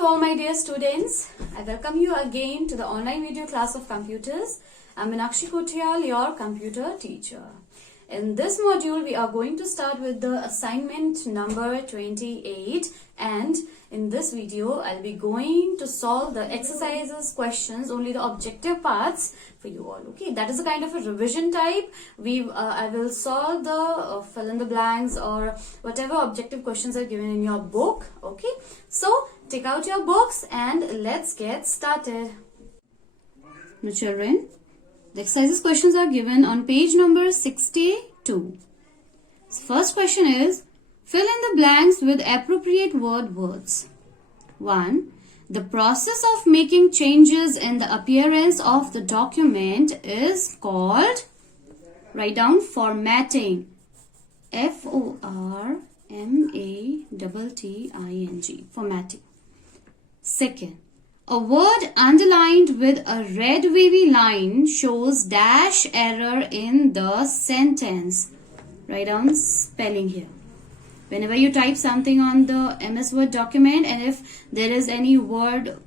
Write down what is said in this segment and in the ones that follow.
to all my dear students. I welcome you again to the online video class of computers. I'm Meenakshi Kothiyal, your computer teacher. In this module, we are going to start with the assignment number 28, and in this video, I'll be going to solve the exercises, questions, only the objective parts for you all. Okay, that is a kind of a revision type. I will solve the fill in the blanks or whatever objective questions are given in your book. Okay, so take out your books and let's get started. Now, children, the exercises questions are given on page number 62. So first question is, fill in the blanks with appropriate words. 1. The process of making changes in the appearance of the document is called, write down, formatting. F-O-R-M-A-T-T-I-N-G, formatting. Second, a word underlined with a red wavy line shows dash error in the sentence. Write down spelling here. Whenever you type something on the MS Word document and if there is any word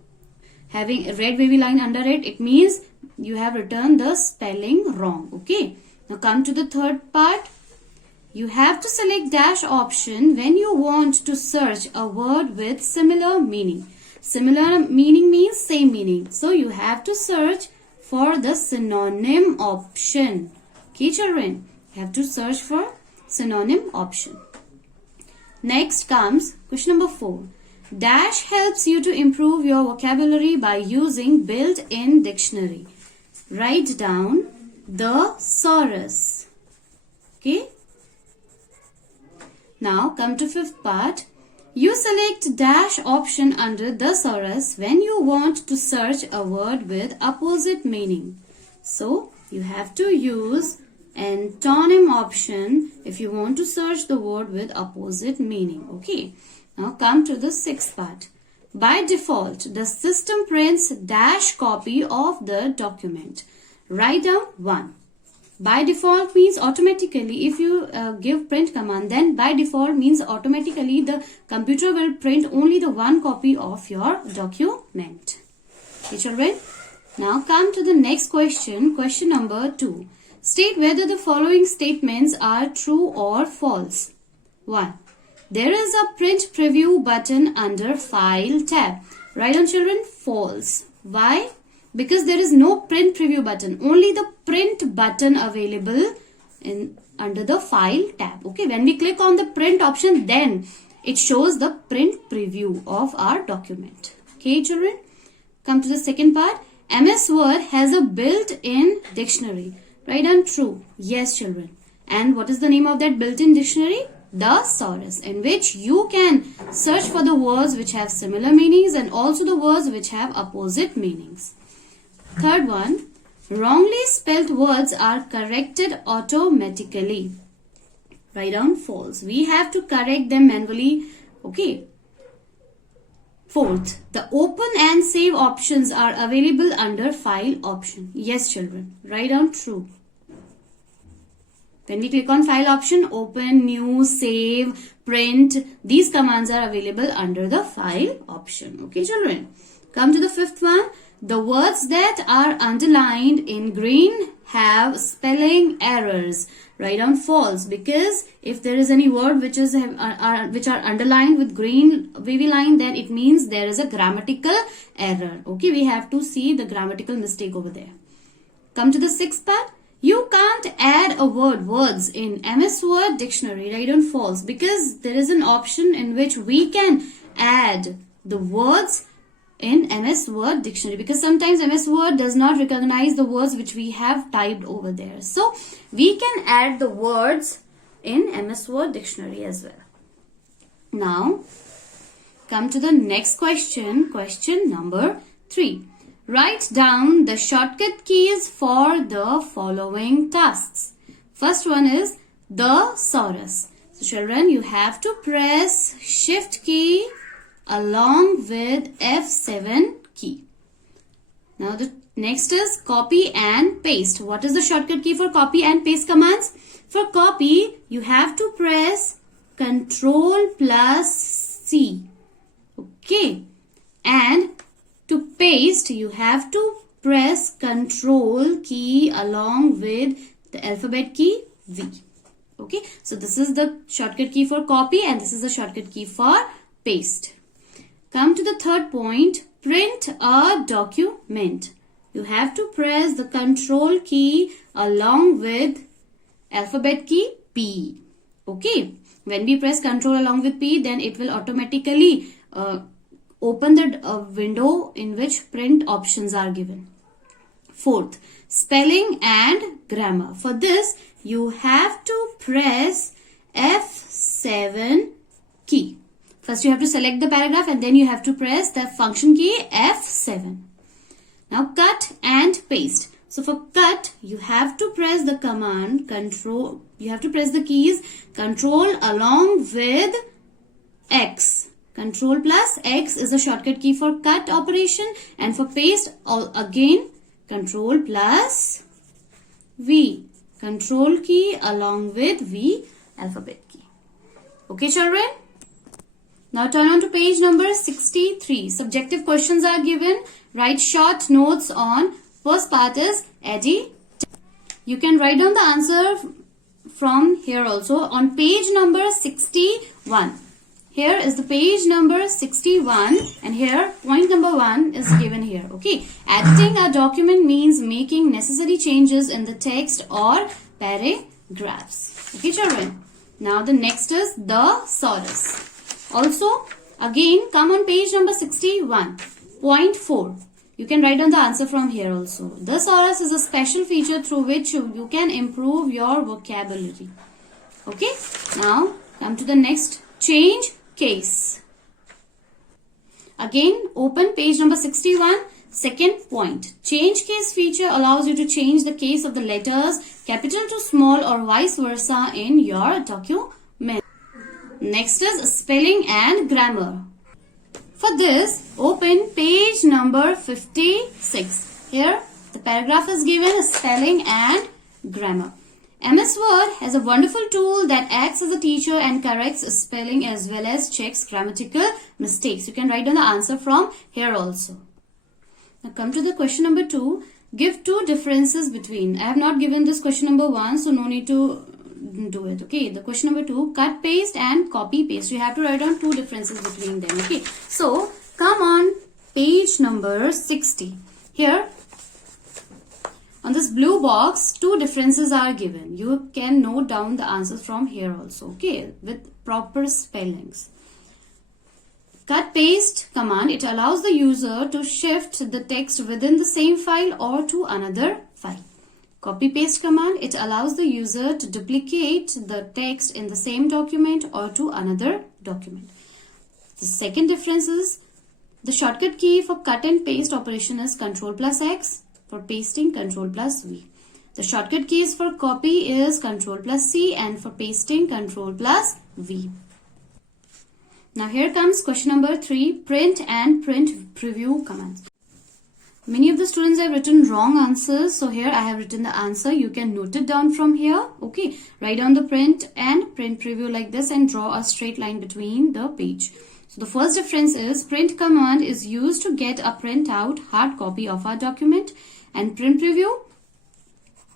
having a red wavy line under it, it means you have written the spelling wrong. Okay. Now come to the third part. You have to select dash option when you want to search a word with similar meaning. Similar meaning means same meaning. So you have to search for the synonym option. Okay, children, you have to search for synonym option. Next comes question number 4. Dash helps you to improve your vocabulary by using built-in dictionary. Write down the thesaurus. Okay. Now come to fifth part. You select dash option under the thesaurus when you want to search a word with opposite meaning. So you have to use antonym option if you want to search the word with opposite meaning. Okay. Now come to the sixth part. By default, the system prints dash copy of the document. Write down 1. By default means automatically, if you give print command, then by default means automatically the computer will print only the one copy of your document. Okay, children. Now come to the next question, question number 2. State whether the following statements are true or false. 1. There is a print preview button under File tab. Write down, children, false. Why? Because there is no print preview button, only the print button available under the File tab. Okay, when we click on the print option, then it shows the print preview of our document. Okay, children. Come to the second part. MS Word has a built-in dictionary. Write down true. Yes, children. And what is the name of that built-in dictionary? The thesaurus, in which you can search for the words which have similar meanings and also the words which have opposite meanings. Third one, wrongly spelled words are corrected automatically. Write down false. We have to correct them manually. Okay. Fourth, the open and save options are available under file option. Yes, children. Write down true. When we click on file option, open, new, save, print, these commands are available under the file option. Okay, children. Come to the fifth one. The words that are underlined in green have spelling errors. Write down false, because if there is any word which are underlined with green wavy line, then it means there is a grammatical error. Okay, we have to see the grammatical mistake over there. Come to the sixth part. You can't add a words in MS Word dictionary. Write down false, because there is an option in which we can add the words in MS Word dictionary, because sometimes MS Word does not recognize the words which we have typed over there. So we can add the words in MS Word dictionary as well. Now come to the next question, question number 3. Write down the shortcut keys for the following tasks. First one is the thesaurus. So children, you have to press shift key along with F7 key. Now the next is copy and paste. What is the shortcut key for copy and paste commands? For copy, you have to press Ctrl plus C. Okay. And to paste, you have to press Control key along with the alphabet key V. Okay, so this is the shortcut key for copy and this is the shortcut key for paste. Come to the third point, print a document. You have to press the Control key along with alphabet key P. Okay, when we press Control along with P, then it will automatically open the window in which print options are given. Fourth, spelling and grammar. For this, you have to press F7 key. First, you have to select the paragraph and then you have to press the function key F7. Now, cut and paste. So, for cut, you have to press the command Control. You have to press the keys Control along with X. Control plus X is a shortcut key for cut operation, and for paste, again Control plus V. Control key along with V alphabet key. Okay, children? Now turn on to page number 63. Subjective questions are given. Write short notes on. First part is Eddie. You can write down the answer from here also on page number 61. Here is the page number 61 and here point number 1 is given here. Okay. Editing a document means making necessary changes in the text or paragraphs. Okay, children. Now the next is thesaurus. Also, again, come on page number 61. Point 4. You can write down the answer from here also. Thesaurus is a special feature through which you can improve your vocabulary. Okay. Now, come to the next. Change case. Again, open page number 61. Second point. Change case feature allows you to change the case of the letters capital to small or vice versa in your document. Next is spelling and grammar. For this, open page number 56. Here, the paragraph is given spelling and grammar. MS Word has a wonderful tool that acts as a teacher and corrects spelling as well as checks grammatical mistakes. You can write down the answer from here also. Now come to the question number 2. Give two differences between. I have not given this question number 1, so no need to do it. Okay, the question number 2, cut paste and copy paste. You have to write down two differences between them. Okay, so come on page number 60. Here on this blue box, two differences are given. You can note down the answers from here also. Okay, with proper spellings. Cut paste command, it allows the user to shift the text within the same file or to another file. Copy paste command, it allows the user to duplicate the text in the same document or to another document. The second difference is the shortcut key for cut and paste operation is Control plus X. For pasting, Control plus V. The shortcut keys for copy is Control plus C and for pasting, Control plus V. Now here comes question number 3, print and print preview commands. Many of the students have written wrong answers. So here I have written the answer. You can note it down from here. Okay. Write down the print and print preview like this and draw a straight line between the page. So the first difference is print command is used to get a printout hard copy of our document, and print preview.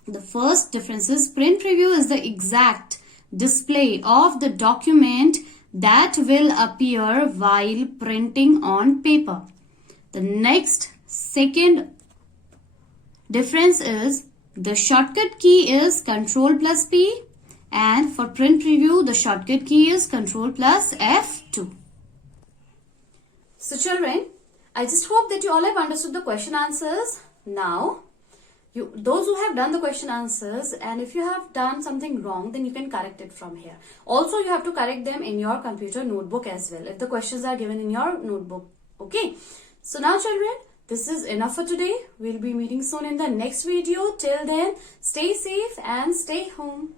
The first difference is print preview is the exact display of the document that will appear while printing on paper. The next second difference is the shortcut key is Control plus P, and for print preview the shortcut key is Control plus F2. So children, I just hope that you all have understood the question answers. Now, those who have done the question answers, and if you have done something wrong, then you can correct it from here. Also, you have to correct them in your computer notebook as well, if the questions are given in your notebook. Okay. So now children, this is enough for today. We'll be meeting soon in the next video. Till then, stay safe and stay home.